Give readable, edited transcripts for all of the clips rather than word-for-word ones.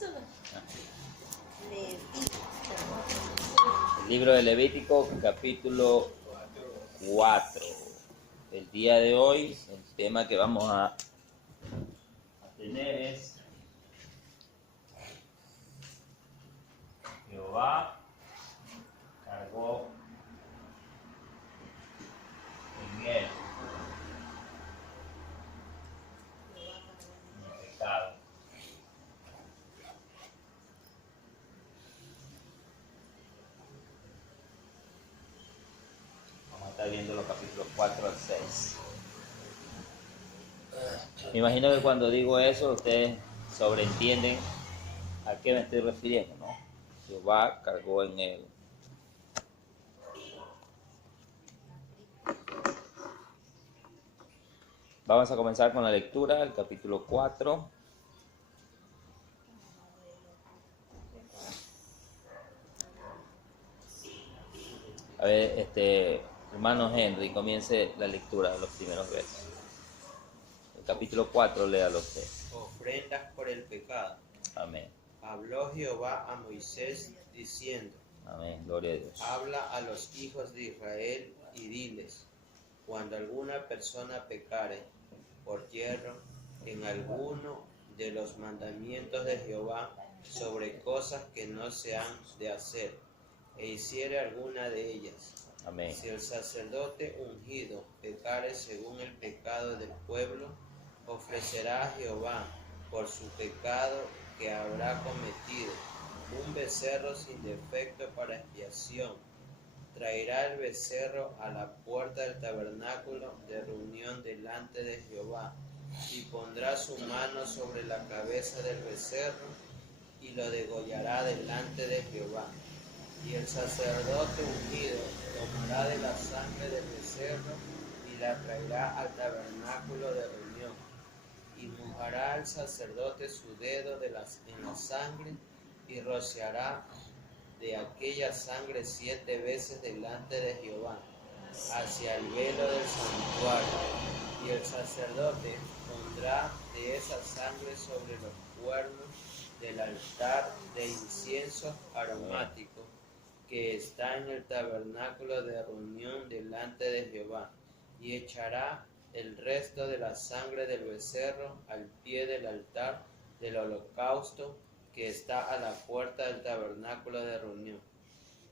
El libro de Levítico, capítulo 4. El día de hoy, el tema que vamos a tener es Jehová cargó en él mi pecado. Vamos a estar viendo los capítulos 4 al 6. Me imagino que cuando digo eso, ustedes sobreentienden a qué me estoy refiriendo, ¿no? Jehová cargó en él. Vamos a comenzar con la lectura del capítulo 4. A ver, hermano Henry, comience la lectura de los primeros versos. El capítulo 4, léalo usted. Ofrendas por el pecado. Amén. Habló Jehová a Moisés diciendo: Amén, gloria a Dios. Habla a los hijos de Israel y diles: cuando alguna persona pecare por hierro en alguno de los mandamientos de Jehová sobre cosas que no se han de hacer, e hiciere alguna de ellas. Amén. Si el sacerdote ungido pecare según el pecado del pueblo, ofrecerá a Jehová por su pecado que habrá cometido un becerro sin defecto para expiación. Traerá el becerro a la puerta del tabernáculo de reunión delante de Jehová, y pondrá su mano sobre la cabeza del becerro, y lo degollará delante de Jehová. Y el sacerdote ungido tomará de la sangre del becerro, y la traerá al tabernáculo de reunión. Y mojará el sacerdote su dedo en la sangre, y rociará de aquella sangre 7 veces delante de Jehová, hacia el velo del santuario. Y el sacerdote pondrá de esa sangre sobre los cuernos del altar de incienso aromático que está en el tabernáculo de reunión delante de Jehová, y echará el resto de la sangre del becerro al pie del altar del holocausto que está a la puerta del tabernáculo de reunión.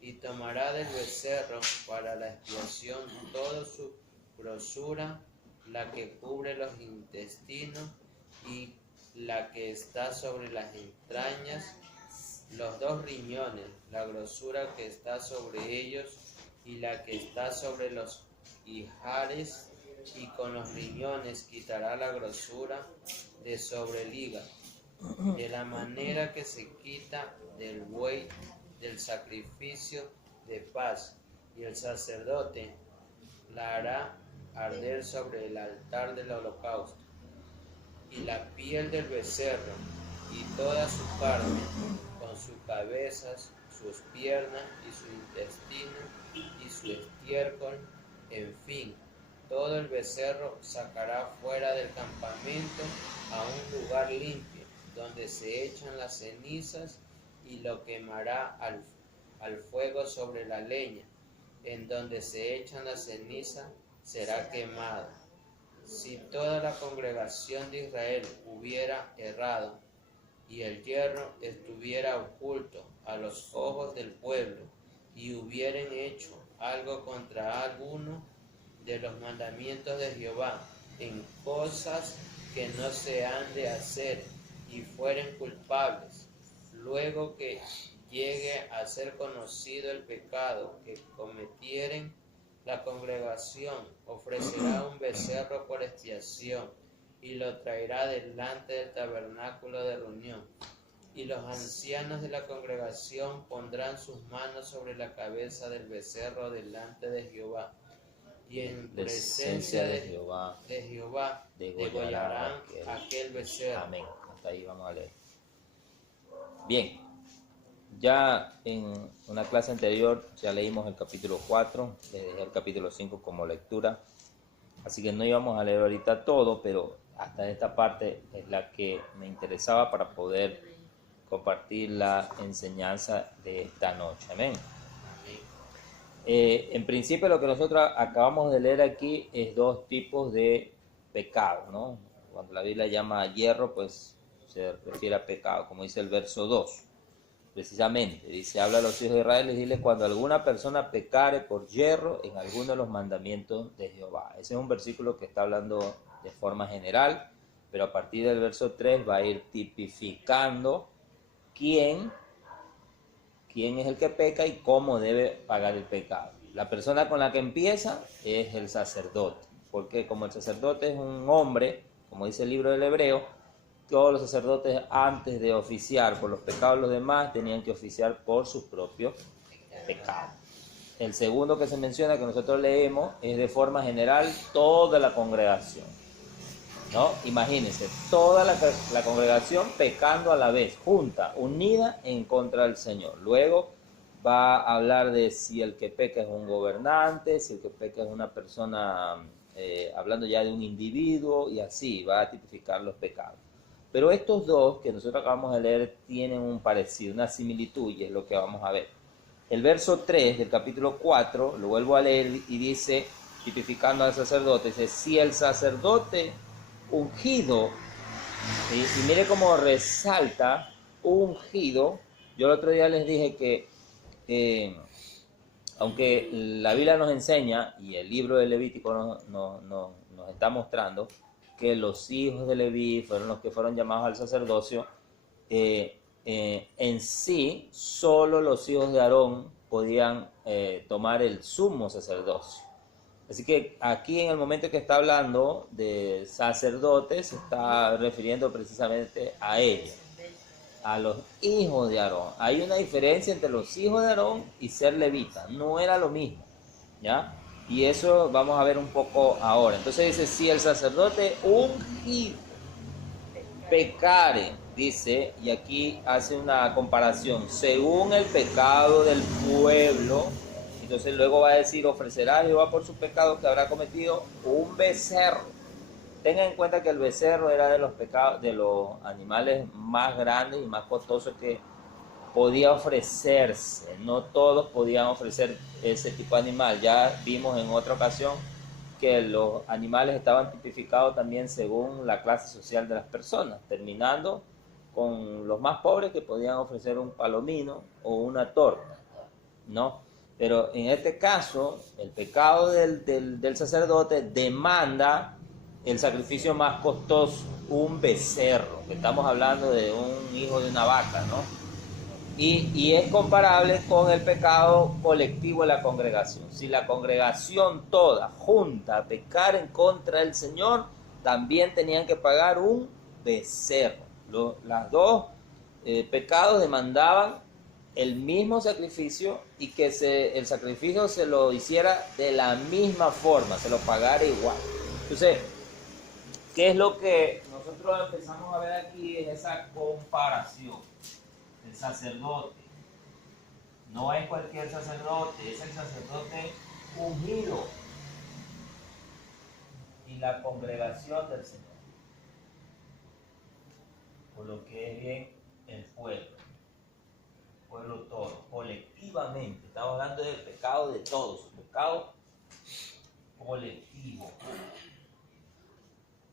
Y tomará del becerro para la expiación toda su grosura, la que cubre los intestinos y la que está sobre las entrañas, los 2 riñones, la grosura que está sobre ellos y la que está sobre los ijares, y con los riñones quitará la grosura de sobre el hígado, de la manera que se quita del buey del sacrificio de paz. Y el sacerdote la hará arder sobre el altar del holocausto. Y la piel del becerro y toda su carne, con sus cabezas, sus piernas y su intestino y su estiércol, en fin, todo el becerro sacará fuera del campamento a un lugar limpio, donde se echan las cenizas, y lo quemará al fuego sobre la leña. En donde se echan las cenizas será quemado. Si toda la congregación de Israel hubiera errado, y el hierro estuviera oculto a los ojos del pueblo, y hubieren hecho algo contra alguno de los mandamientos de Jehová, en cosas que no se han de hacer, y fueren culpables, luego que llegue a ser conocido el pecado que cometieren, la congregación ofrecerá un becerro por expiación, y lo traerá delante del tabernáculo de reunión. Y los ancianos de la congregación pondrán sus manos sobre la cabeza del becerro delante de Jehová, y en presencia de Jehová degollarán aquel becerro. Amén. Hasta ahí vamos a leer. Bien, ya en una clase anterior ya leímos el capítulo 4, les dejé el capítulo 5 como lectura, así que no íbamos a leer ahorita todo, pero hasta esta parte es la que me interesaba para poder compartir la enseñanza de esta noche. Amén. Amén. En principio lo que nosotros acabamos de leer aquí es dos tipos de pecado, ¿no? Cuando la Biblia llama hierro, pues se refiere a pecado, como dice el verso 2. Precisamente, dice, habla a los hijos de Israel y dile, cuando alguna persona pecare por hierro en alguno de los mandamientos de Jehová. Ese es un versículo que está hablando de forma general, pero a partir del verso 3 va a ir tipificando quién es el que peca y cómo debe pagar el pecado. La persona con la que empieza es el sacerdote, porque como el sacerdote es un hombre, como dice el libro del Hebreo, todos los sacerdotes antes de oficiar por los pecados de los demás tenían que oficiar por sus propios pecados. El segundo que se menciona, que nosotros leemos, es de forma general toda la congregación, ¿no? Imagínense, toda la congregación pecando a la vez, junta, unida en contra del Señor. Luego va a hablar de si el que peca es un gobernante, si el que peca es una persona, hablando ya de un individuo, y así va a tipificar los pecados. Pero estos dos que nosotros acabamos de leer tienen un parecido, una similitud, y es lo que vamos a ver. El verso 3 del capítulo 4, lo vuelvo a leer y dice, tipificando al sacerdote, dice, si el sacerdote ungido, y mire cómo resalta ungido. Yo el otro día les dije que aunque la Biblia nos enseña, y el libro de Levítico nos está mostrando, que los hijos de Leví fueron los que fueron llamados al sacerdocio, en sí, solo los hijos de Aarón podían tomar el sumo sacerdocio. Así que aquí en el momento que está hablando de sacerdotes, se está refiriendo precisamente a ellos, a los hijos de Aarón. Hay una diferencia entre los hijos de Aarón y ser levita, no era lo mismo, ¿ya? Y eso vamos a ver un poco ahora. Entonces dice, si el sacerdote ungido pecare, dice, y aquí hace una comparación, según el pecado del pueblo. Entonces luego va a decir, ofrecerá a Jehová por su pecado que habrá cometido un becerro. Tengan en cuenta que el becerro era de los pecados, de los animales más grandes y más costosos que podía ofrecerse. No todos podían ofrecer ese tipo de animal. Ya vimos en otra ocasión que los animales estaban tipificados también según la clase social de las personas, terminando con los más pobres que podían ofrecer un palomino o una torta, ¿no? Pero en este caso, el pecado del sacerdote demanda el sacrificio más costoso, un becerro, que estamos hablando de un hijo de una vaca, ¿no? Y es comparable con el pecado colectivo de la congregación. Si la congregación toda junta a pecar en contra del Señor, también tenían que pagar un becerro. Las dos pecados demandaban el mismo sacrificio y que el sacrificio se lo hiciera de la misma forma, se lo pagara igual. Entonces, ¿qué es lo que nosotros empezamos a ver aquí? Es esa comparación. El sacerdote no es cualquier sacerdote, es el sacerdote ungido y la congregación del Señor, por lo que es bien el pueblo todo, colectivamente. Estamos hablando del pecado de todos, el pecado colectivo.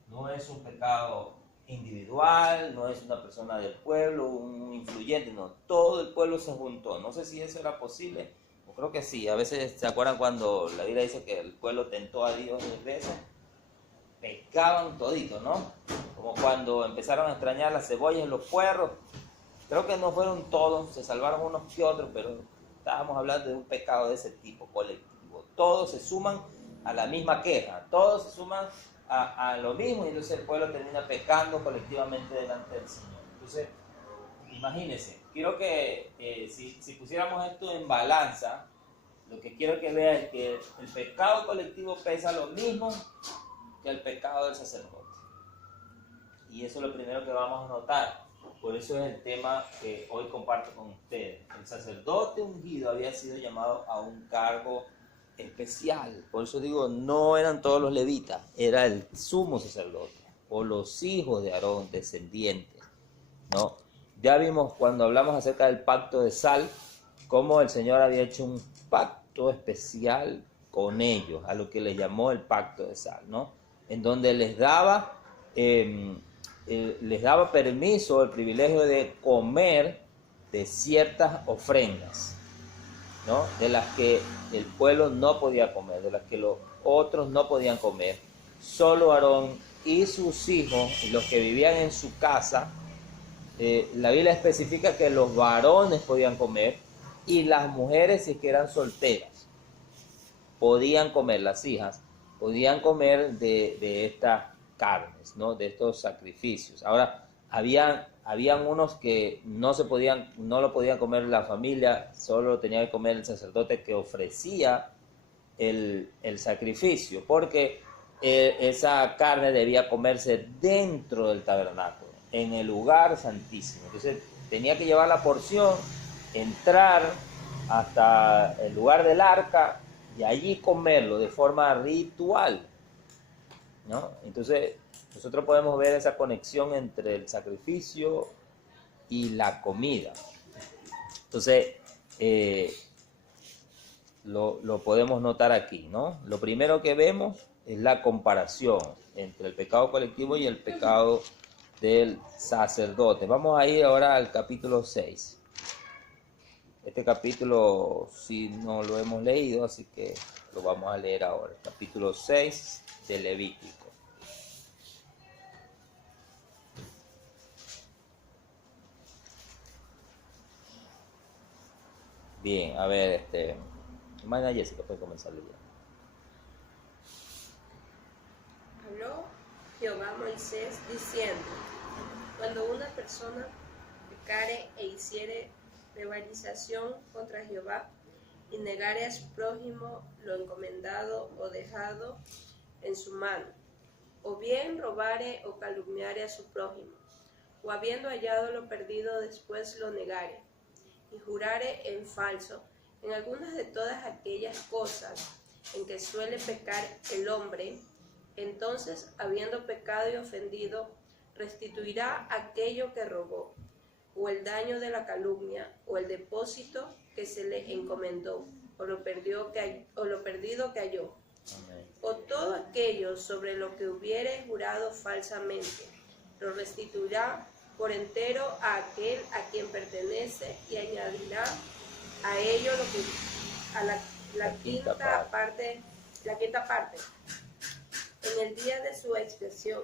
No es un pecado individual, no es una persona del pueblo, un influyente, no, todo el pueblo se juntó. No sé si eso era posible, o creo que sí. A veces se acuerdan cuando la Biblia dice que el pueblo tentó a Dios 10 veces, pecaban toditos, ¿no? Como cuando empezaron a extrañar las cebollas en los puerros. Creo que no fueron todos, se salvaron unos que otros, pero estábamos hablando de un pecado de ese tipo, colectivo. Todos se suman a la misma queja, todos se suman a lo mismo, y entonces el pueblo termina pecando colectivamente delante del Señor. Entonces, imagínense, quiero que si pusiéramos esto en balanza, lo que quiero que vean es que el pecado colectivo pesa lo mismo que el pecado del sacerdote. Y eso es lo primero que vamos a notar. Por eso es el tema que hoy comparto con ustedes. El sacerdote ungido había sido llamado a un cargo especial. Por eso digo, no eran todos los levitas, era el sumo sacerdote o los hijos de Aarón, descendientes, ¿no? Ya vimos cuando hablamos acerca del pacto de sal, cómo el Señor había hecho un pacto especial con ellos, a lo que les llamó el pacto de sal, ¿no? En donde les daba permiso, el privilegio de comer de ciertas ofrendas, ¿no? De las que el pueblo no podía comer, de las que los otros no podían comer. Solo Aarón y sus hijos, los que vivían en su casa, la Biblia especifica que los varones podían comer y las mujeres, si es que eran solteras, podían comer, las hijas, podían comer de estas carnes, ¿no? De estos sacrificios. Ahora, habían unos que no lo podían comer la familia, solo tenía que comer el sacerdote que ofrecía el sacrificio, porque esa carne debía comerse dentro del tabernáculo, en el lugar santísimo. Entonces tenía que llevar la porción, entrar hasta el lugar del arca y allí comerlo de forma ritual, ¿no? Entonces nosotros podemos ver esa conexión entre el sacrificio y la comida. Entonces lo podemos notar aquí, ¿no? Lo primero que vemos es la comparación entre el pecado colectivo y el pecado del sacerdote. Vamos a ir ahora al capítulo 6. Este capítulo sí no lo hemos leído, así que lo vamos a leer ahora. Capítulo 6 de Levítico. Bien, a ver, hermana Jessica puede comenzar leyendo. Habló Jehová a Moisés diciendo: cuando una persona pecare e hiciere prevaricación contra Jehová y negare a su prójimo lo encomendado o dejado en su mano, o bien robare o calumniare a su prójimo, o habiendo hallado lo perdido después lo negare, y jurare en falso en algunas de todas aquellas cosas en que suele pecar el hombre, entonces, habiendo pecado y ofendido, restituirá aquello que robó, o el daño de la calumnia, o el depósito que se le encomendó, o lo perdido que halló, o todo aquello sobre lo que hubiere jurado falsamente, lo restituirá por entero a aquel a quien pertenece, y añadirá a ello la quinta parte en el día de su expiación.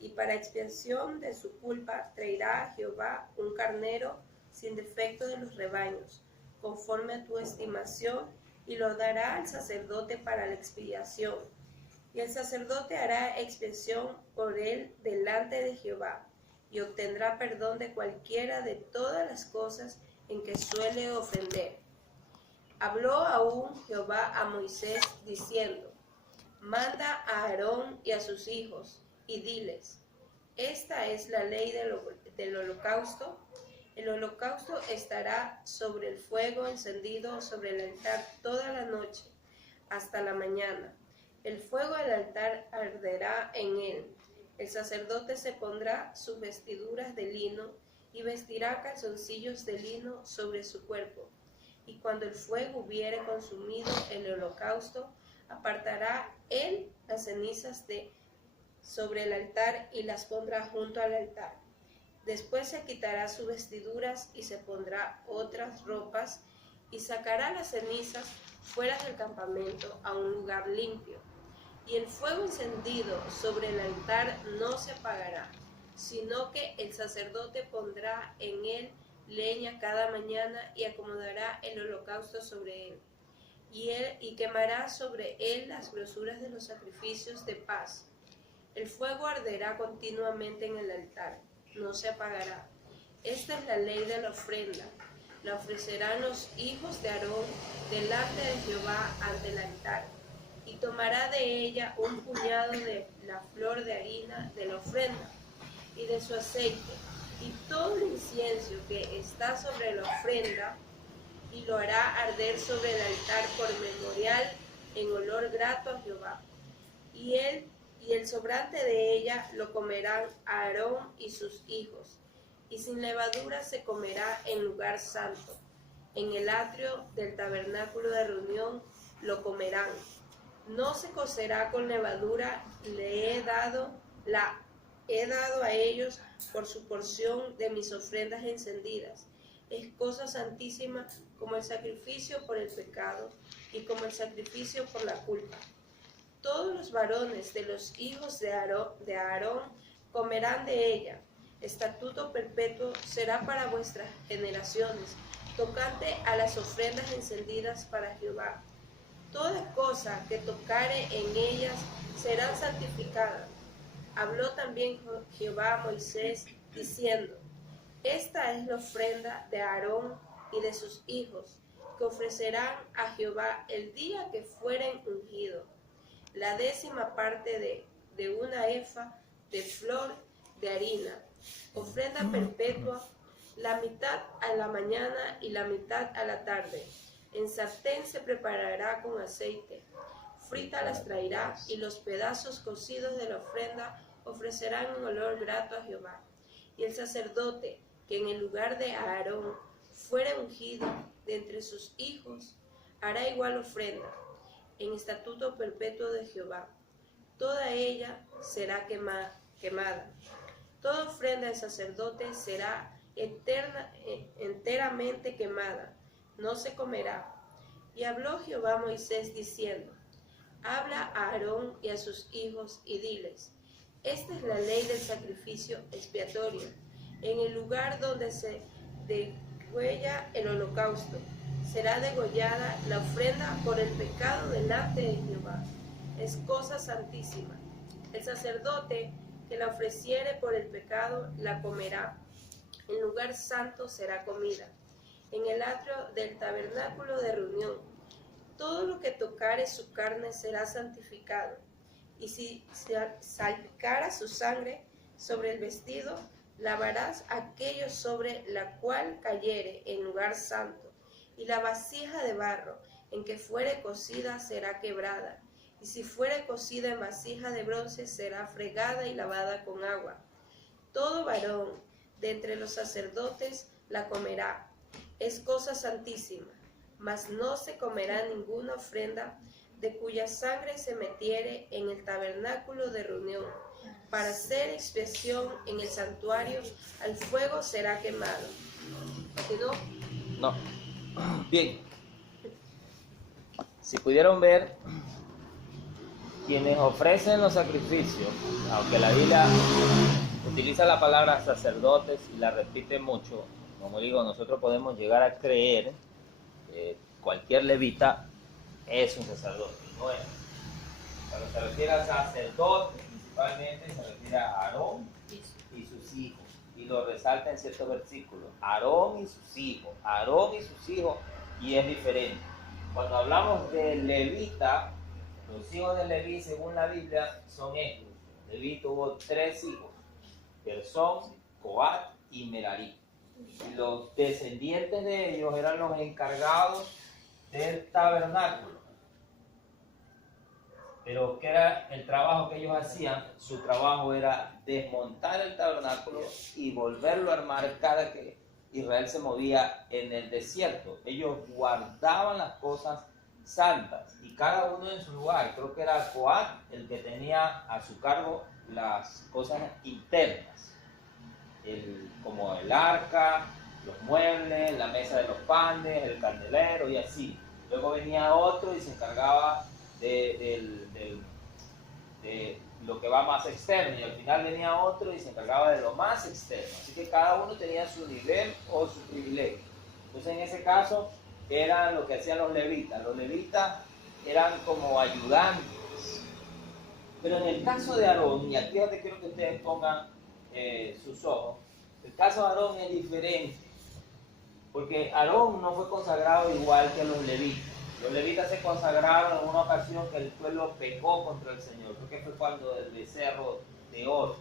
Y para expiación de su culpa traerá a Jehová un carnero sin defecto de los rebaños, conforme a tu estimación, y lo dará al sacerdote para la expiación. Y el sacerdote hará expiación por él delante de Jehová, y obtendrá perdón de cualquiera de todas las cosas en que suele ofender. Habló aún Jehová a Moisés diciendo: manda a Aarón y a sus hijos, y diles: esta es la ley del holocausto. El holocausto estará sobre el fuego encendido sobre el altar toda la noche, hasta la mañana. El fuego del altar arderá en él. El sacerdote se pondrá sus vestiduras de lino y vestirá calzoncillos de lino sobre su cuerpo. Y cuando el fuego hubiere consumido el holocausto, apartará él las cenizas de sobre el altar y las pondrá junto al altar. Después se quitará sus vestiduras y se pondrá otras ropas, y sacará las cenizas fuera del campamento a un lugar limpio. Y el fuego encendido sobre el altar no se apagará, sino que el sacerdote pondrá en él leña cada mañana y acomodará el holocausto sobre él. Y quemará sobre él las grosuras de los sacrificios de paz. El fuego arderá continuamente en el altar, no se apagará. Esta es la ley de la ofrenda. La ofrecerán los hijos de Aarón delante de Jehová ante el altar, y tomará de ella un puñado de la flor de harina de la ofrenda y de su aceite, y todo el incienso que está sobre la ofrenda, y lo hará arder sobre el altar por memorial en olor grato a Jehová. Y el sobrante de ella lo comerán Aarón y sus hijos, y sin levadura se comerá en lugar santo. En el atrio del tabernáculo de reunión lo comerán. No se cocerá con levadura, he dado a ellos por su porción de mis ofrendas encendidas. Es cosa santísima como el sacrificio por el pecado y como el sacrificio por la culpa. Todos los varones de los hijos de Aarón comerán de ella. Estatuto perpetuo será para vuestras generaciones, tocante a las ofrendas encendidas para Jehová. Toda cosa que tocare en ellas será santificada. Habló también Jehová a Moisés, diciendo: Esta es la ofrenda de Aarón y de sus hijos, que ofrecerán a Jehová el día que fueren ungidos. La 10ª parte de una efa de flor de harina, ofrenda perpetua, la mitad a la mañana y la mitad a la tarde. En sartén se preparará con aceite, frita las traerá, y los pedazos cocidos de la ofrenda ofrecerán un olor grato a Jehová. Y el sacerdote que en el lugar de Aarón fuere ungido de entre sus hijos, hará igual ofrenda, en estatuto perpetuo de Jehová. Toda ella será quemada. Toda ofrenda del sacerdote será enteramente quemada, no se comerá. Y habló Jehová a Moisés diciendo: Habla a Aarón y a sus hijos y diles: Esta es la ley del sacrificio expiatorio, en el lugar donde se degüella el holocausto. Será degollada la ofrenda por el pecado delante de Jehová. Es cosa santísima. El sacerdote que la ofreciere por el pecado la comerá. En lugar santo será comida. En el atrio del tabernáculo de reunión, todo lo que tocare su carne será santificado. Y si salpicara su sangre sobre el vestido, lavarás aquello sobre la cual cayere en lugar santo, y la vasija de barro en que fuere cocida será quebrada, y si fuere cocida en vasija de bronce será fregada y lavada con agua. Todo varón de entre los sacerdotes la comerá, es cosa santísima, mas no se comerá ninguna ofrenda de cuya sangre se metiere en el tabernáculo de reunión. Para hacer expiación en el santuario, al fuego será quemado. ¿Quedó? No. Bien. Si pudieron ver, quienes ofrecen los sacrificios, aunque la Biblia utiliza la palabra sacerdotes y la repite mucho, como digo, nosotros podemos llegar a creer que cualquier levita es un sacerdote, no es. Cuando se refiere a sacerdote, principalmente se refiere a Aarón y sus hijos, y lo resalta en ciertos versículos: Aarón y sus hijos, Aarón y sus hijos, y es diferente. Cuando hablamos de levita, los hijos de Leví, según la Biblia, son estos. Leví tuvo 3 hijos: Gersón, Coat y Merari. Y los descendientes de ellos eran los encargados del tabernáculo. Pero ¿qué era el trabajo que ellos hacían? Su trabajo era desmontar el tabernáculo y volverlo a armar cada que Israel se movía en el desierto. Ellos guardaban las cosas santas y cada uno en su lugar. Creo que era Coat el que tenía a su cargo las cosas internas, como el arca, los muebles, la mesa de los panes, el candelero y así. Luego venía otro y se encargaba de lo que va más externo, y al final venía otro y se encargaba de lo más externo. Así que cada uno tenía su nivel o su privilegio. Entonces en ese caso eran lo que hacían los levitas. Los levitas eran como ayudantes. Pero en el caso de Aarón, y aquí es donde quiero que ustedes pongan sus ojos, el caso de Aarón es diferente, porque Aarón no fue consagrado igual que los levitas. Los levitas se consagraron en una ocasión que el pueblo pecó contra el Señor. Creo que fue cuando el becerro de oro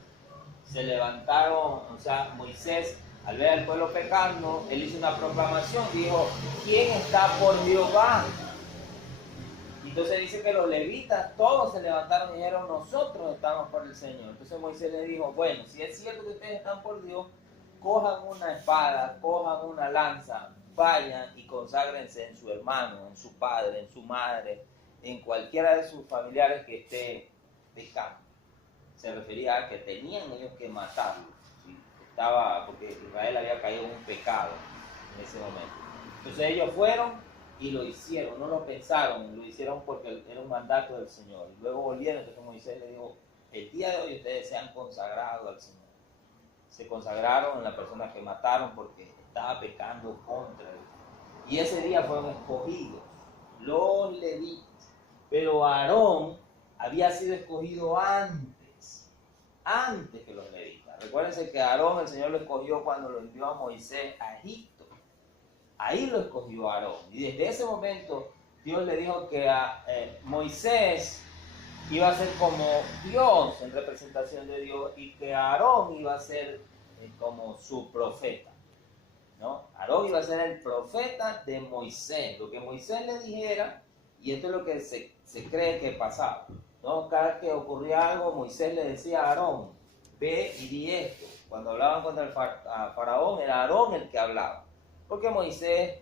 se levantaron, o sea, Moisés, al ver al pueblo pecando, él hizo una proclamación, dijo: ¿quién está por Jehová? Y entonces dice que los levitas todos se levantaron y dijeron: nosotros estamos por el Señor. Entonces Moisés le dijo: bueno, si es cierto que ustedes están por Dios, cojan una espada, cojan una lanza, vayan y conságrense en su hermano, en su padre, en su madre, en cualquiera de sus familiares que esté pecando. Se refería a que tenían ellos que matarlo, ¿sí? Porque Israel había caído en un pecado en ese momento. Entonces ellos fueron y lo hicieron, no lo pensaron, lo hicieron porque era un mandato del Señor. Y luego volvieron, entonces Moisés le dijo, el día de hoy ustedes se han consagrado al Señor. Se consagraron en la persona que mataron porque estaba pecando contra él. Y ese día fueron escogidos los levitas. Pero Aarón había sido escogido antes que los levitas. Recuérdense que Aarón el Señor lo escogió cuando lo envió a Moisés a Egipto. Ahí lo escogió Aarón. Y desde ese momento Dios le dijo que a Moisés iba a ser como Dios en representación de Dios y que Aarón iba a ser como su profeta, ¿no? Aarón iba a ser el profeta de Moisés, lo que Moisés le dijera, y esto es lo que se cree que pasaba, ¿no? Cada que ocurría algo, Moisés le decía a Aarón, ve y di esto. Cuando hablaban contra el faraón, era Aarón el que hablaba, porque Moisés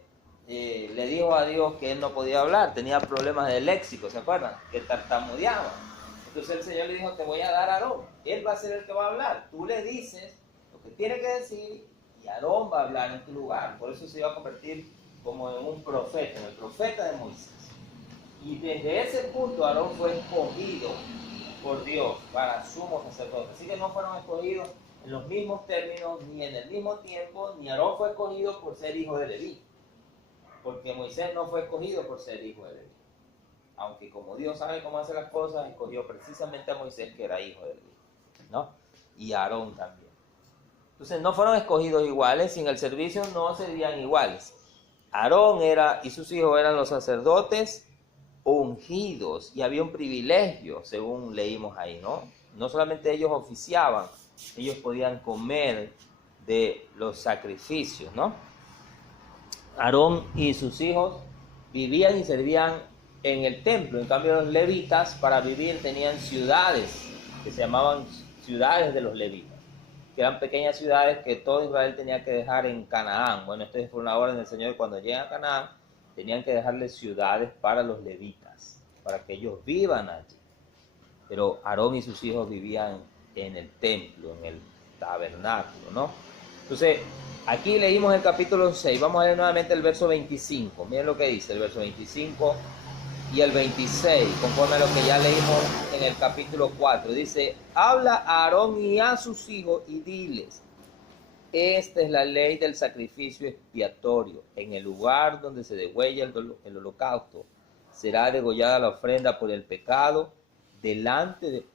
le dijo a Dios que él no podía hablar, tenía problemas de léxico, ¿se acuerdan? Que tartamudeaba. Entonces el Señor le dijo, te voy a dar a Aarón, él va a ser el que va a hablar, tú le dices lo que tiene que decir y Aarón va a hablar en tu lugar. Por eso se iba a convertir como en un profeta, en el profeta de Moisés. Y desde ese punto Aarón fue escogido por Dios para sumo sacerdote. Así que no fueron escogidos en los mismos términos, ni en el mismo tiempo, ni Aarón fue escogido por ser hijo de Leví. Porque Moisés no fue escogido por ser hijo de Leví. Aunque como Dios sabe cómo hacer las cosas, escogió precisamente a Moisés, que era hijo de Leví, ¿no? Y a Aarón también. Entonces no fueron escogidos iguales, sin el servicio no serían iguales. Aarón y sus hijos eran los sacerdotes ungidos y había un privilegio, según leímos ahí, ¿no? No solamente ellos oficiaban, ellos podían comer de los sacrificios, ¿no? Aarón y sus hijos vivían y servían en el templo. En cambio, los levitas para vivir tenían ciudades que se llamaban ciudades de los levitas, que eran pequeñas ciudades que todo Israel tenía que dejar en Canaán. Bueno, esto fue una orden del Señor. Cuando llegan a Canaán, tenían que dejarle ciudades para los levitas, para que ellos vivan allí. Pero Aarón y sus hijos vivían en el templo, en el tabernáculo, ¿no? Entonces, aquí leímos el capítulo 6. Vamos a leer nuevamente el verso 25. Miren lo que dice el verso 25 y el 26, conforme a lo que ya leímos en el capítulo 4. Dice, habla a Aarón y a sus hijos y diles, esta es la ley del sacrificio expiatorio. En el lugar donde se degüella el holocausto, será degollada la ofrenda por el pecado delante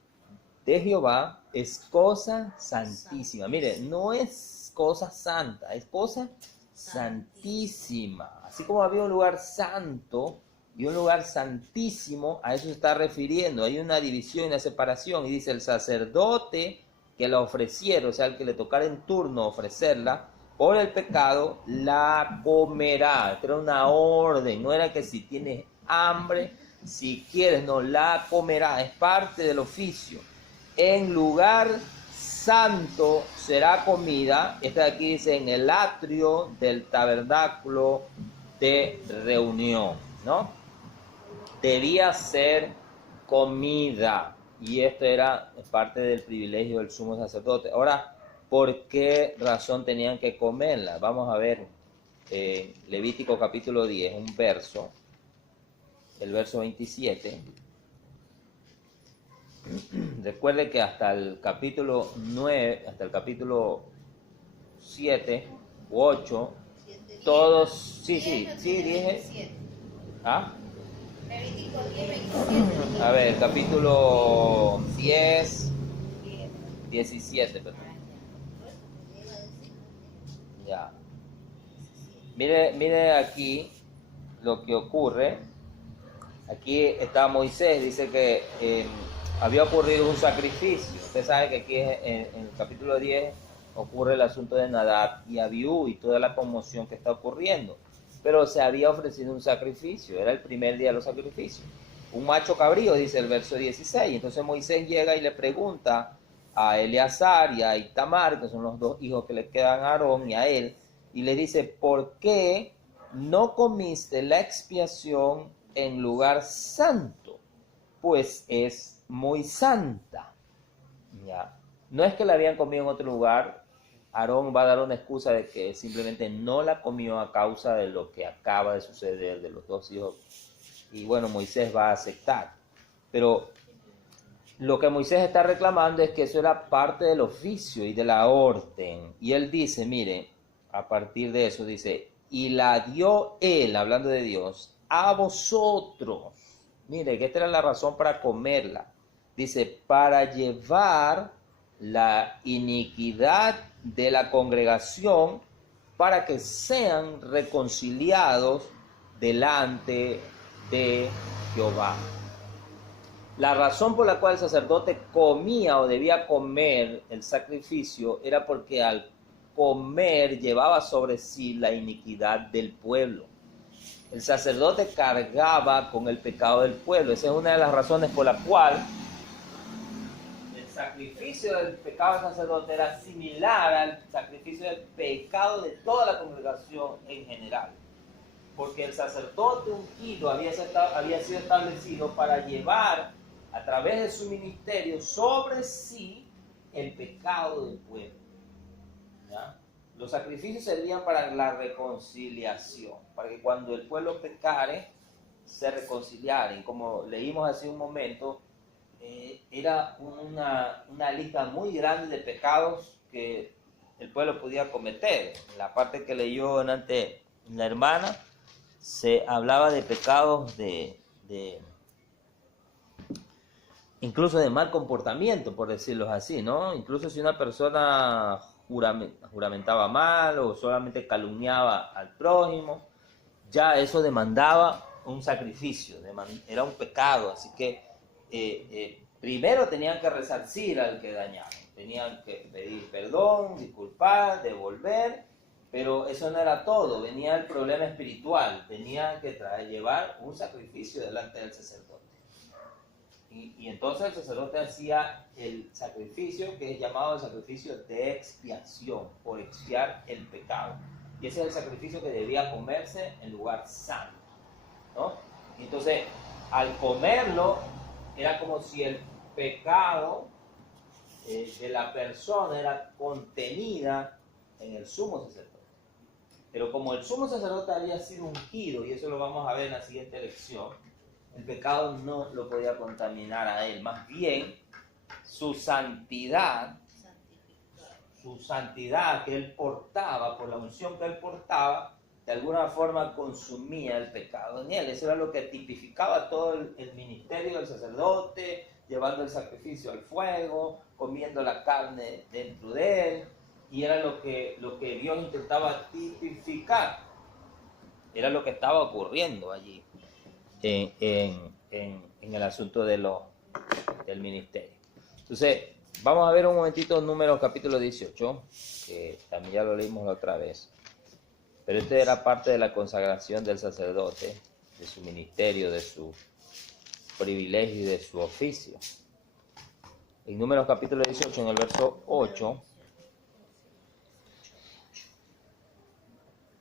de Jehová. Es cosa santísima. Mire, no es cosa santa, es cosa santísima. Así como había un lugar santo y un lugar santísimo, a eso se está refiriendo. Hay una división y una separación. Y dice, el sacerdote que la ofreciera, o sea, el que le tocara en turno ofrecerla, por el pecado, la comerá. Esto era una orden, no era que si tienes hambre, si quieres, no, la comerá. Es parte del oficio. En lugar santo será comida. Esta de aquí dice, en el atrio del tabernáculo de reunión, ¿no? Debía ser comida. Y esto era parte del privilegio del sumo sacerdote. Ahora, ¿por qué razón tenían que comerla? Vamos a ver Levítico capítulo 10, un verso, el verso 27. Recuerde que hasta el capítulo 9, hasta el capítulo 7 u 8, todos, sí, 10. ¿Ah? Levítico 10, 27. A ver, capítulo 10, 17, perdón. Ya. Mire aquí lo que ocurre. Aquí está Moisés, dice que había ocurrido un sacrificio. Usted sabe que aquí en el capítulo 10 ocurre el asunto de Nadab y Abiú y toda la conmoción que está ocurriendo. Pero se había ofrecido un sacrificio, era el primer día de los sacrificios. Un macho cabrío, dice el verso 16. Entonces Moisés llega y le pregunta a Eleazar y a Itamar, que son los dos hijos que le quedan a Aarón y a él, y le dice, ¿por qué no comiste la expiación en lugar santo? Pues es muy santa. ¿Ya? No es que la habían comido en otro lugar. Aarón va a dar una excusa de que simplemente no la comió a causa de lo que acaba de suceder de los dos hijos. Y bueno, Moisés va a aceptar. Pero lo que Moisés está reclamando es que eso era parte del oficio y de la orden. Y él dice, mire, a partir de eso dice, y la dio él, hablando de Dios, a vosotros. Mire, que esta era la razón para comerla. Dice, para llevar la iniquidad de la congregación para que sean reconciliados delante de Jehová. La razón por la cual el sacerdote comía o debía comer el sacrificio era porque al comer llevaba sobre sí la iniquidad del pueblo. El sacerdote cargaba con el pecado del pueblo. Esa es una de las razones por la cual el sacrificio del pecado del sacerdote era similar al sacrificio del pecado de toda la congregación en general. Porque el sacerdote ungido había sido establecido para llevar a través de su ministerio sobre sí el pecado del pueblo. ¿Ya? Los sacrificios servían para la reconciliación, para que cuando el pueblo pecare, se reconciliaren. Como leímos hace un momento, era una lista muy grande de pecados que el pueblo podía cometer. En la parte que leyó antes la hermana, se hablaba de pecados incluso de mal comportamiento, por decirlo así, ¿no? Incluso si una persona juramentaba mal o solamente calumniaba al prójimo, ya eso demandaba un sacrificio, era un pecado. Así que primero tenían que resarcir al que dañaron, tenían que pedir perdón, disculpar, devolver, pero eso no era todo, venía el problema espiritual, tenían que llevar un sacrificio delante del sacerdote. Y entonces el sacerdote hacía el sacrificio que es llamado el sacrificio de expiación, por expiar el pecado. Y ese es el sacrificio que debía comerse en lugar santo, ¿no? Y entonces, al comerlo, era como si el pecado de la persona era contenida en el sumo sacerdote. Pero como el sumo sacerdote había sido ungido, y eso lo vamos a ver en la siguiente lección, el pecado no lo podía contaminar a él. Más bien, su santidad que él portaba, por la unción que él portaba, de alguna forma consumía el pecado en él. Eso era lo que tipificaba todo el ministerio del sacerdote, llevando el sacrificio al fuego, comiendo la carne dentro de él, y era lo que Dios intentaba tipificar. Era lo que estaba ocurriendo allí en el asunto del ministerio. Entonces, vamos a ver un momentito Números capítulo 18, que también ya lo leímos la otra vez. Pero este era parte de la consagración del sacerdote, de su ministerio, de su privilegio y de su oficio. En Números capítulo 18, en el verso 8,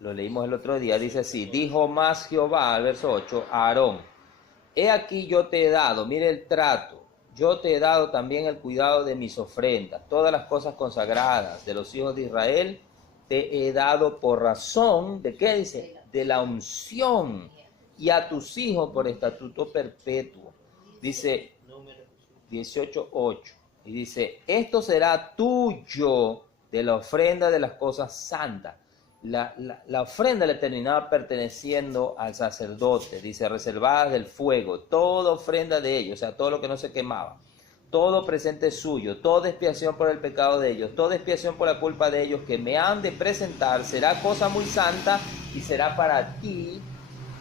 lo leímos el otro día, dice así: dijo más Jehová, al verso 8, a Aarón, he aquí yo te he dado, mire el trato, yo te he dado también el cuidado de mis ofrendas, todas las cosas consagradas de los hijos de Israel, te he dado por razón, ¿de qué dice? De la unción, y a tus hijos por estatuto perpetuo. Dice 18:8, y dice, esto será tuyo de la ofrenda de las cosas santas. La ofrenda le terminaba perteneciendo al sacerdote, dice, reservadas del fuego, toda ofrenda de ellos, o sea, todo lo que no se quemaba, todo presente suyo, toda expiación por el pecado de ellos, toda expiación por la culpa de ellos que me han de presentar, será cosa muy santa y será para ti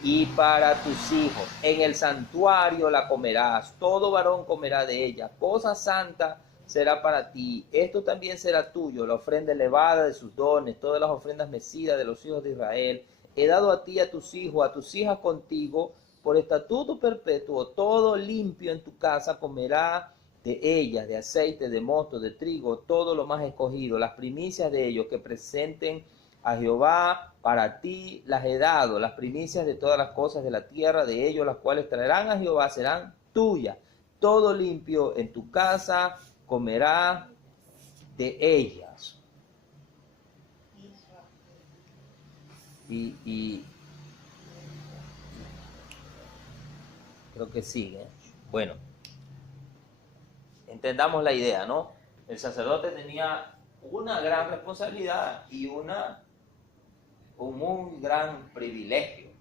y para tus hijos. En el santuario la comerás, todo varón comerá de ella, cosa santa será para ti. Esto también será tuyo, la ofrenda elevada de sus dones, todas las ofrendas mecidas de los hijos de Israel. He dado a ti, a tus hijos, a tus hijas contigo, por estatuto perpetuo, todo limpio en tu casa comerá de ellas, de aceite, de mosto, de trigo, todo lo más escogido, las primicias de ellos que presenten a Jehová, para ti las he dado, las primicias de todas las cosas de la tierra, de ellos las cuales traerán a Jehová serán tuyas. Todo limpio en tu casa comerá de ellas. Y creo que sigue. Bueno, entendamos la idea, ¿no? El sacerdote tenía una gran responsabilidad y un muy gran privilegio.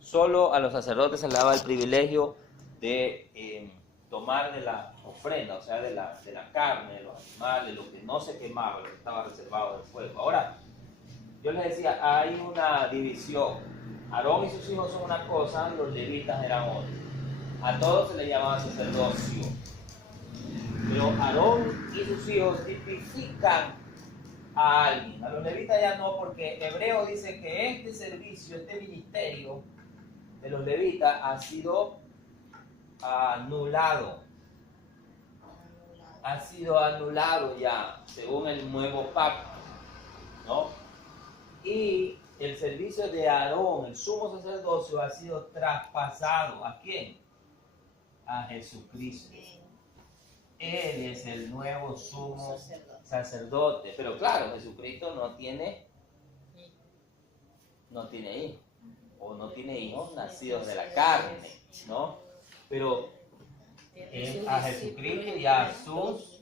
Solo a los sacerdotes se le daba el privilegio de tomar de la ofrenda, o sea, de la carne, de los animales, lo que no se quemaba, lo que estaba reservado del fuego. Ahora, yo les decía, hay una división. Aarón y sus hijos son una cosa, los levitas eran otra. A todos se les llamaba sacerdocio. Pero Aarón y sus hijos tipifican a alguien. A los levitas ya no, porque Hebreo dice que este servicio, este ministerio de los levitas ha sido anulado. Ha sido anulado ya, según el nuevo pacto, ¿no? Y el servicio de Aarón, el sumo sacerdocio, ha sido traspasado. ¿A quién? A Jesucristo. Él es el nuevo sumo sacerdote. Pero claro, Jesucristo no tiene hijos. O no tiene hijos nacidos de la carne, ¿no? Pero a Jesucristo y a sus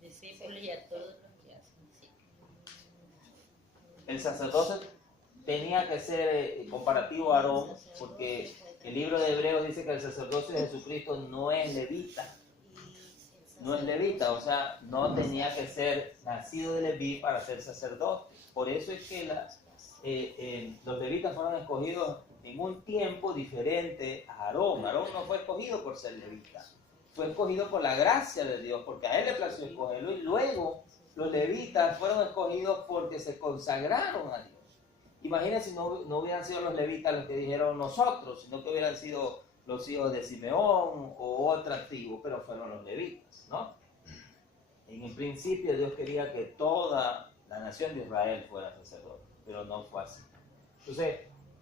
discípulos y a todos los que hacen discípulos. El sacerdote tenía que ser comparativo a Aarón, porque el libro de Hebreos dice que el sacerdocio de Jesucristo no es levita. No es levita, o sea, no tenía que ser nacido de Leví para ser sacerdote. Por eso es que los levitas fueron escogidos en un tiempo diferente a Aarón. Aarón no fue escogido por ser levita, fue escogido por la gracia de Dios, porque a él le plació escogerlo, y luego los levitas fueron escogidos porque se consagraron a Dios. Imagínense si no hubieran sido los levitas los que dijeron nosotros, sino que hubieran sido los hijos de Simeón o otra tribu, pero fueron los levitas, ¿no? En el principio Dios quería que toda la nación de Israel fuera sacerdote, pero no fue así. Entonces,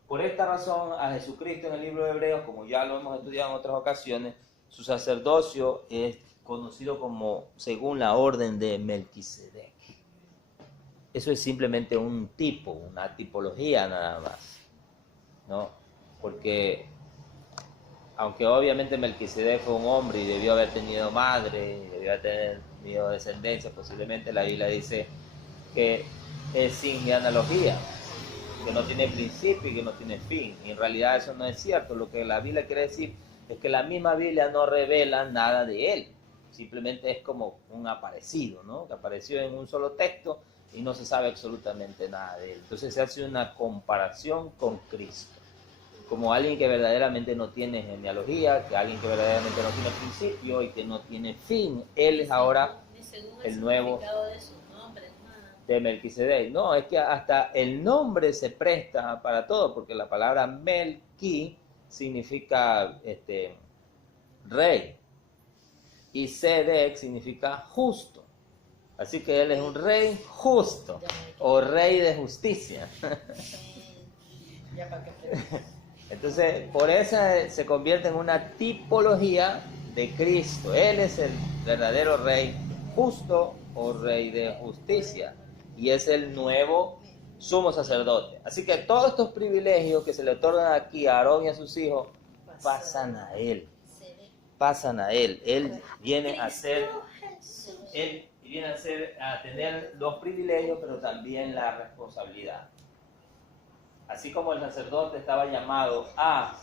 por esta razón, a Jesucristo en el libro de Hebreos, como ya lo hemos estudiado en otras ocasiones, su sacerdocio es conocido como según la orden de Melquisedec. Eso es simplemente un tipo, una tipología nada más, ¿no? Porque aunque obviamente Melquisedec fue un hombre y debió haber tenido madre, debió haber tenido descendencia, posiblemente la Biblia dice que es sin genealogía, que no tiene principio y que no tiene fin. Y en realidad eso no es cierto. Lo que la Biblia quiere decir es que la misma Biblia no revela nada de él. Simplemente es como un aparecido, ¿no? Que apareció en un solo texto y no se sabe absolutamente nada de él. Entonces se hace una comparación con Cristo, como alguien que verdaderamente no tiene genealogía, que alguien que verdaderamente no tiene principio y que no tiene fin. Él es ahora el nuevo de Melquisedec. No, es que hasta el nombre se presta para todo, porque la palabra Melqui significa rey y Sedec significa justo. Así que él es un rey justo o rey de justicia. Entonces, por eso se convierte en una tipología de Cristo. Él es el verdadero rey justo o rey de justicia. Y es el nuevo sumo sacerdote. Así que todos estos privilegios que se le otorgan aquí a Aarón y a sus hijos pasan a él. Pasan a él. Él viene a ser, a tener los privilegios, pero también la responsabilidad. Así como el sacerdote estaba llamado a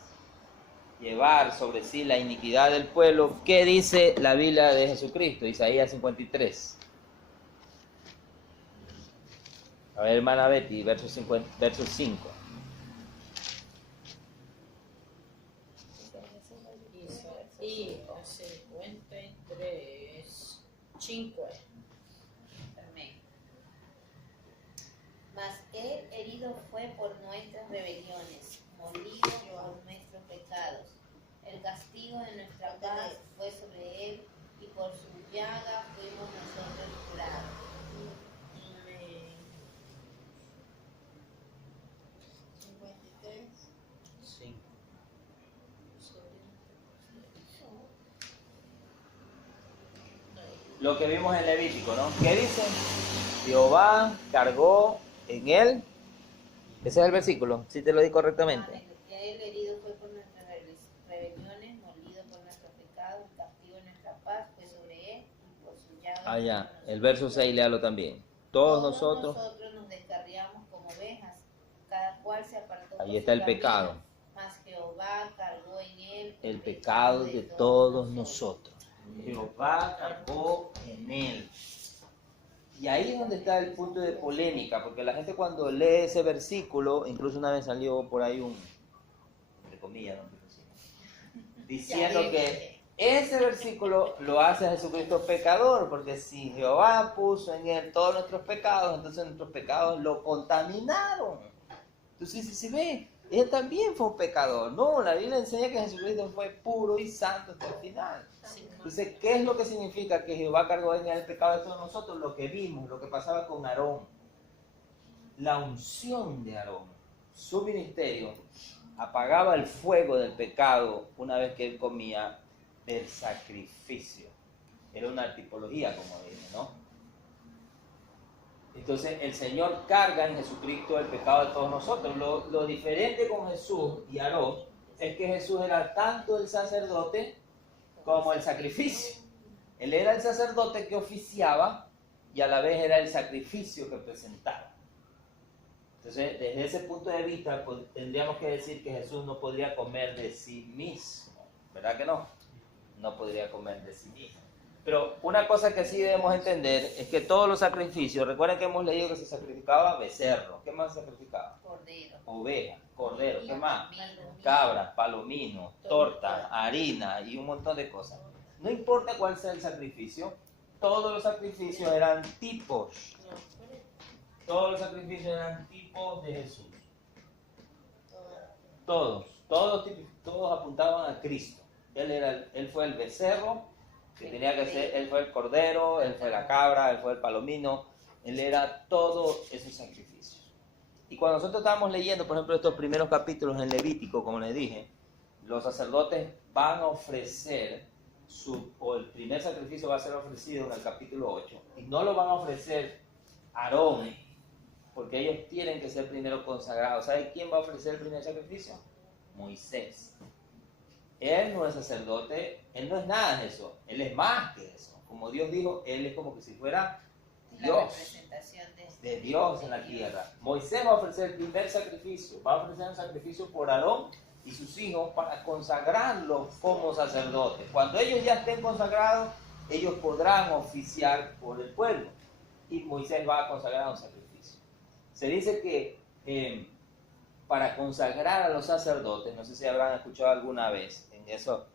llevar sobre sí la iniquidad del pueblo, ¿qué dice la Biblia de Jesucristo? Isaías 53. A ver, hermana Betty, verso 5. Y 53, 5. Amén. Mas él herido fue por nuestras rebeliones, molido por nuestros pecados. El castigo de nuestra paz fue sobre él, y por su lo que vimos en Levítico, ¿no? ¿Qué dice? Jehová cargó en él. Ese es el versículo, si te lo di correctamente. Y a él herido fue por nuestras rebeliones, molido por nuestros pecados, el castigo de nuestra paz fue sobre él, y por su llaga. Ah, ya, el verso 6, léalo también. Todos nosotros, nos descarriamos como ovejas, cada cual se apartó. ahí por está su el pecado. camino, mas Jehová cargó en él El pecado de todos nosotros. Jehová cargó en él. Y ahí es donde está el punto de polémica, porque la gente cuando lee ese versículo, incluso una vez salió por ahí un, entre comillas, ¿no? Diciendo que ese versículo lo hace a Jesucristo pecador, porque si Jehová puso en él todos nuestros pecados, entonces nuestros pecados lo contaminaron. Entonces, si se ve, él también fue un pecador. No, la Biblia enseña que Jesucristo fue puro y santo hasta el final. Entonces, ¿qué es lo que significa que Jehová cargó en él el pecado de todos nosotros? Lo que vimos, lo que pasaba con Aarón. La unción de Aarón, su ministerio, apagaba el fuego del pecado una vez que él comía del sacrificio. Era una tipología, como dije, ¿no? Entonces el Señor carga en Jesucristo el pecado de todos nosotros. Lo diferente con Jesús y Aarón es que Jesús era tanto el sacerdote como el sacrificio. Él era el sacerdote que oficiaba y a la vez era el sacrificio que presentaba. Entonces, desde ese punto de vista, pues, tendríamos que decir que Jesús no podría comer de sí mismo. ¿Verdad que no? No podría comer de sí mismo. Pero una cosa que sí debemos entender es que todos los sacrificios, recuerden que hemos leído que se sacrificaba becerro. ¿Qué más se sacrificaba? Cordero. Oveja, cordero, ¿qué más? Palomino. Cabras, palomino, torta, harina y un montón de cosas. No importa cuál sea el sacrificio, todos los sacrificios eran tipos. Todos los sacrificios eran tipos de Jesús. Todos apuntaban a Cristo. Él fue el becerro que tenía que ser, él fue el cordero, él fue la cabra, él fue el palomino, él era todos esos sacrificios. Y cuando nosotros estábamos leyendo, por ejemplo, estos primeros capítulos en Levítico, como les dije, los sacerdotes van a ofrecer, o el primer sacrificio va a ser ofrecido en el capítulo 8, y no lo van a ofrecer Aarón, porque ellos tienen que ser primero consagrados. ¿Sabe quién va a ofrecer el primer sacrificio? Moisés. Él no es sacerdote, él no es nada de eso, él es más que eso. Como Dios dijo, él es como que si fuera Dios, La representación de Dios en la tierra. Moisés va a ofrecer el primer sacrificio, va a ofrecer un sacrificio por Aarón y sus hijos para consagrarlos como sacerdotes. Cuando ellos ya estén consagrados, ellos podrán oficiar por el pueblo y Moisés va a consagrar un sacrificio. Se dice que para consagrar a los sacerdotes, no sé si habrán escuchado alguna vez en eso,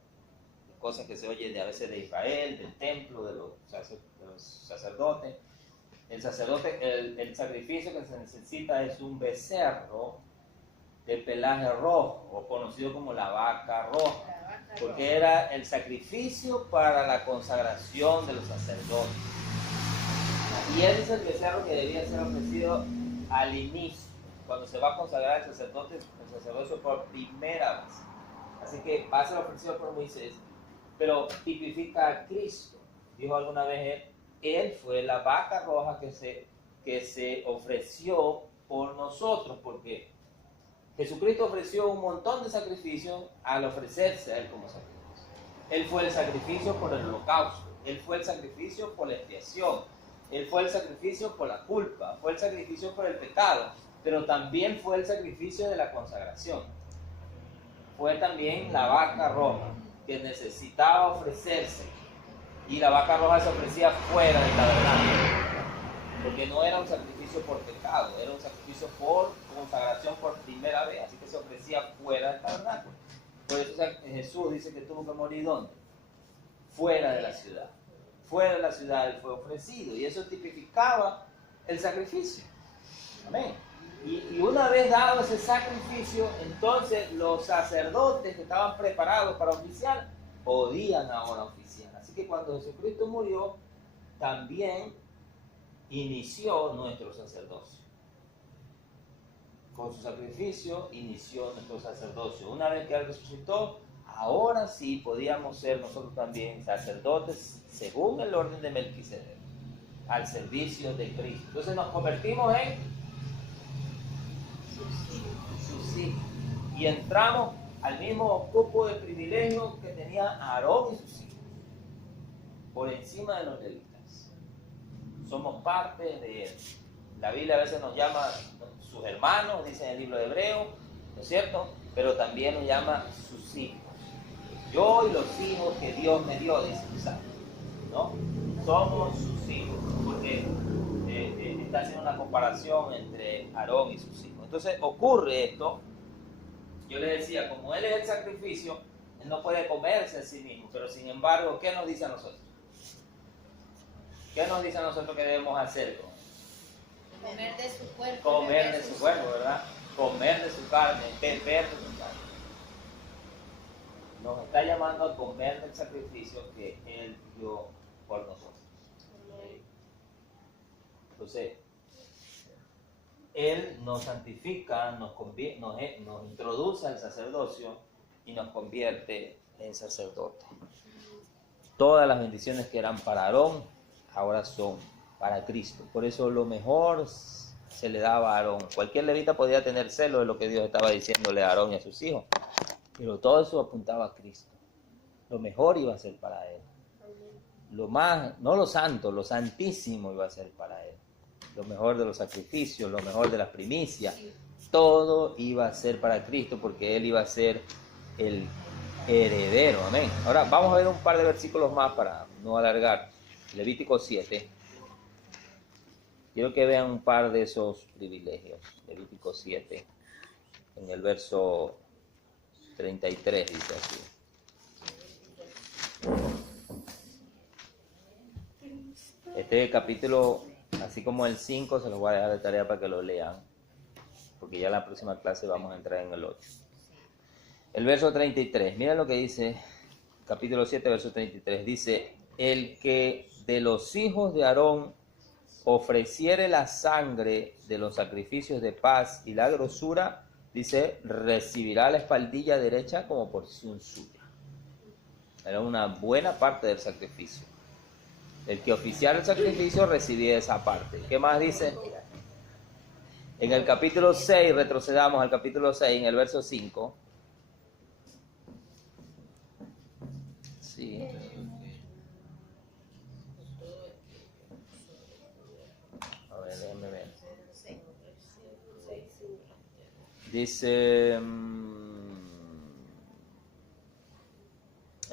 cosas que se oyen a veces de Israel, del templo, de los sacerdotes. El sacrificio que se necesita es un becerro de pelaje rojo, o conocido como la vaca roja, porque era el sacrificio para la consagración de los sacerdotes. Y ese es el becerro que debía ser ofrecido al inicio, cuando se va a consagrar el sacerdocio por primera vez. Así que va a ser ofrecido por Moisés, pero tipifica a Cristo. Dijo alguna vez él fue la vaca roja que se ofreció por nosotros, porque Jesucristo ofreció un montón de sacrificios al ofrecerse a él como sacrificio. Él fue el sacrificio por el holocausto, él fue el sacrificio por la expiación, él fue el sacrificio por la culpa, fue el sacrificio por el pecado, pero también fue el sacrificio de la consagración. Fue también la vaca roja que necesitaba ofrecerse, y la vaca roja se ofrecía fuera del tabernáculo, porque no era un sacrificio por pecado, era un sacrificio por consagración por primera vez, así que se ofrecía fuera del tabernáculo. Por eso Jesús dice que tuvo que morir ¿dónde? Fuera de la ciudad. Fuera de la ciudad él fue ofrecido, y eso tipificaba el sacrificio. Amén. Y una vez dado ese sacrificio, entonces los sacerdotes que estaban preparados para oficiar, podían ahora oficiar. Así que cuando Jesucristo murió, también inició nuestro sacerdocio. Con su sacrificio inició nuestro sacerdocio. Una vez que él resucitó, ahora sí podíamos ser nosotros también sacerdotes según el orden de Melquisedec, al servicio de Cristo. Entonces nos convertimos en sus hijos y entramos al mismo cupo de privilegio que tenía Aarón y sus hijos, por encima de los levitas. Somos parte de él. La Biblia a veces nos llama sus hermanos, dice en el libro de Hebreo, ¿no es cierto? Pero también nos llama sus hijos. Yo y los hijos que Dios me dio, dice Isaac, ¿no? Somos sus hijos, porque está haciendo una comparación entre Aarón y sus hijos. Entonces ocurre esto. Yo le decía, como él es el sacrificio, él no puede comerse a sí mismo, pero sin embargo, ¿qué nos dice a nosotros? ¿Qué nos dice a nosotros que debemos hacer? Comer de su cuerpo. Comer de su cuerpo, ¿verdad? Comer de su carne, beber de su carne. Nos está llamando a comer del sacrificio que él dio por nosotros. Entonces, él nos santifica, nos introduce al sacerdocio y nos convierte en sacerdote. Todas las bendiciones que eran para Aarón, ahora son para Cristo. Por eso lo mejor se le daba a Aarón. Cualquier levita podía tener celo de lo que Dios estaba diciéndole a Aarón y a sus hijos, pero todo eso apuntaba a Cristo. Lo mejor iba a ser para él. Lo más, no lo santo, lo santísimo iba a ser para él. Lo mejor de los sacrificios, lo mejor de las primicias, todo iba a ser para Cristo, porque él iba a ser el heredero. Amén. Ahora vamos a ver un par de versículos más para no alargar. Levítico 7. Quiero que vean un par de esos privilegios. Levítico 7, en el verso 33 dice así. Este capítulo, así como el 5, se los voy a dejar de tarea para que lo lean, porque ya en la próxima clase vamos a entrar en el 8. El verso 33, miren lo que dice, capítulo 7, verso 33, dice: el que de los hijos de Aarón ofreciere la sangre de los sacrificios de paz y la grosura, dice, recibirá la espaldilla derecha como porción suya. Era una buena parte del sacrificio. El que oficiara el sacrificio recibía esa parte. ¿Qué más dice? En el capítulo 6, retrocedamos al capítulo 6, en el verso 5. Sí. A ver, déjenme ver. Dice...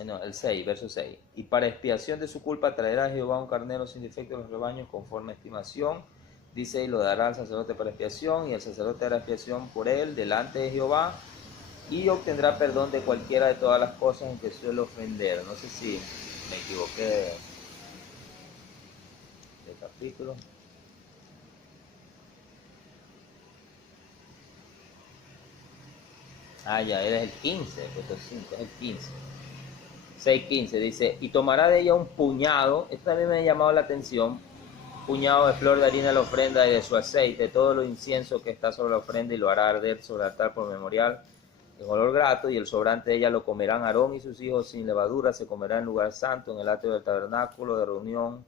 No, el 6, verso 6. Y para expiación de su culpa traerá a Jehová un carnero sin defecto de los rebaños conforme a estimación. Dice, y lo dará al sacerdote para expiación, y el sacerdote hará expiación por él delante de Jehová, y obtendrá perdón de cualquiera de todas las cosas en que suele ofender. No sé si me equivoqué de capítulo. Ya, era el 15, pues 5, es el 15. 6.15 dice, y tomará de ella un puñado, esto también me ha llamado la atención, puñado de flor de harina de la ofrenda y de su aceite, todo lo incienso que está sobre la ofrenda, y lo hará arder sobre el altar por memorial, en olor grato, y el sobrante de ella lo comerán Aarón y sus hijos sin levadura, se comerá en lugar santo, en el atrio del tabernáculo de reunión,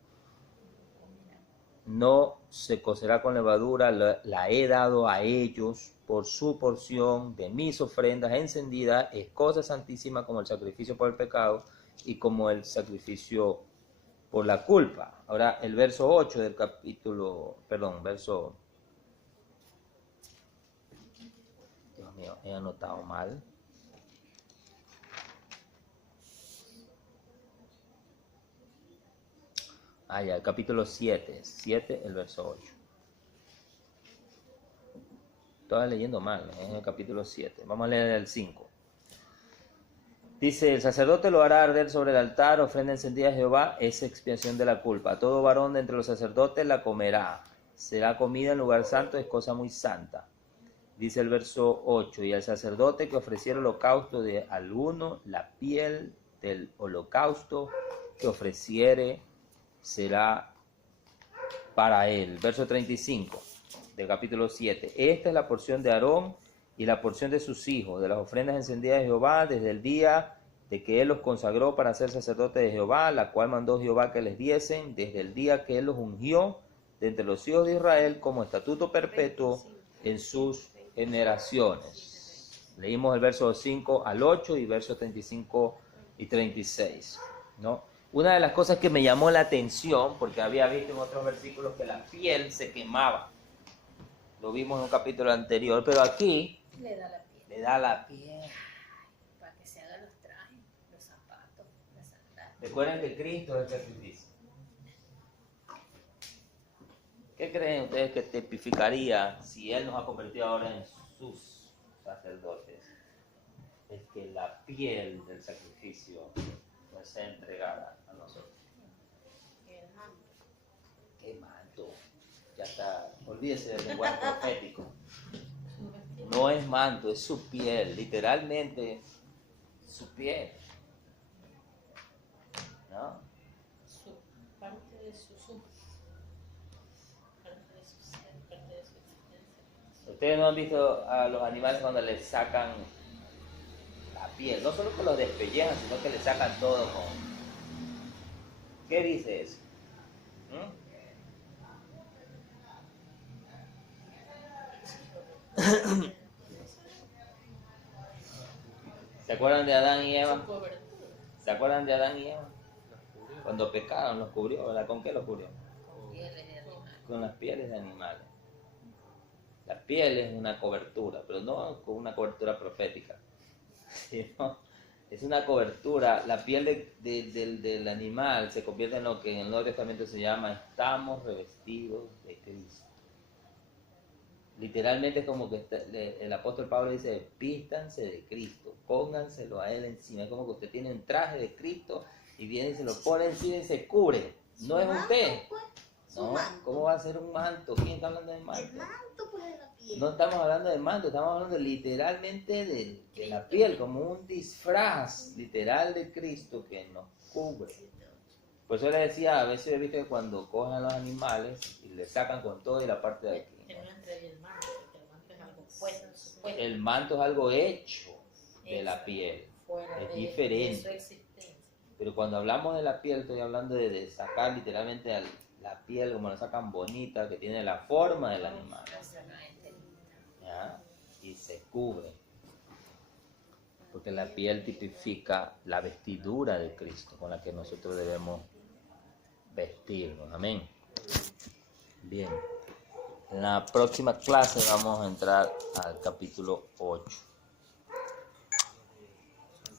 no se cocerá con levadura, la he dado a ellos por su porción de mis ofrendas encendidas, es cosa santísima como el sacrificio por el pecado y como el sacrificio por la culpa. Ahora el verso 8 del capítulo, verso... Dios mío, he anotado mal. Ya, el capítulo 7, el verso 8. Estaba leyendo mal, en el capítulo 7. Vamos a leer el 5. Dice, el sacerdote lo hará arder sobre el altar, ofrenda encendida a Jehová, es expiación de la culpa. Todo varón de entre los sacerdotes la comerá. Será comida en lugar santo, es cosa muy santa. Dice el verso 8, y el sacerdote que ofreciera holocausto de alguno, la piel del holocausto que ofreciere, será para él. Verso 35 del capítulo 7. Esta es la porción de Aarón y la porción de sus hijos, de las ofrendas encendidas de Jehová, desde el día de que Él los consagró para ser sacerdotes de Jehová, la cual mandó Jehová que les diesen desde el día que Él los ungió de entre los hijos de Israel como estatuto perpetuo en sus generaciones. Leímos el verso 5 al 8 y versos 35 y 36, ¿no? Una de las cosas que me llamó la atención, porque había visto en otros versículos que la piel se quemaba. Lo vimos en un capítulo anterior, pero aquí Le da la piel. le da la piel. Para que se hagan los trajes, los zapatos, las sandalias. Recuerden que Cristo es el sacrificio. ¿Qué creen ustedes que tipificaría si Él nos ha convertido ahora en sus sacerdotes? Es que la piel del sacrificio nos sea entregada a nosotros. El manto. ¡Qué manto! Ya está, olvídese del lenguaje profético. No es manto, es su piel, literalmente su piel. ¿No? Su parte de su parte de su ser, parte de su existencia. Ustedes no han visto a los animales cuando les sacan la piel, no solo que los despellejan, sino que les sacan todo con... ¿Qué dice eso? ¿Se acuerdan de Adán y Eva? Su cobertura. ¿Se acuerdan de Adán y Eva? Cuando pecaron los cubrió, ¿verdad? ¿Con qué los cubrió? Con pieles de animal. Con las pieles de animales. La piel es una cobertura, pero no con una cobertura profética, sino es una cobertura. La piel del animal se convierte en lo que en el Nuevo Testamento se llama estamos revestidos de Cristo. Literalmente es como que el apóstol Pablo dice, vístanse de Cristo, pónganselo a Él encima. Es como que usted tiene un traje de Cristo y viene y se lo pone encima y se cubre. No es usted. No, ¿cómo va a ser un manto? ¿Quién está hablando de manto? El manto pues de la piel. No estamos hablando de manto, estamos hablando literalmente de la piel, como un disfraz literal de Cristo que nos cubre. Por eso les decía, a veces he visto que cuando cogen a los animales y le sacan con todo y la parte de aquí. Que no entre el manto, porque el manto es algo puesto. El manto es algo hecho de la piel, Fuera es de diferente. su existencia. Pero cuando hablamos de la piel, estoy hablando de sacar literalmente la piel como la sacan bonita, que tiene la forma del animal, ¿ya? Y se cubre. Porque la piel tipifica la vestidura de Cristo con la que nosotros debemos vestirnos. Amén. Bien. En la próxima clase vamos a entrar al capítulo 8.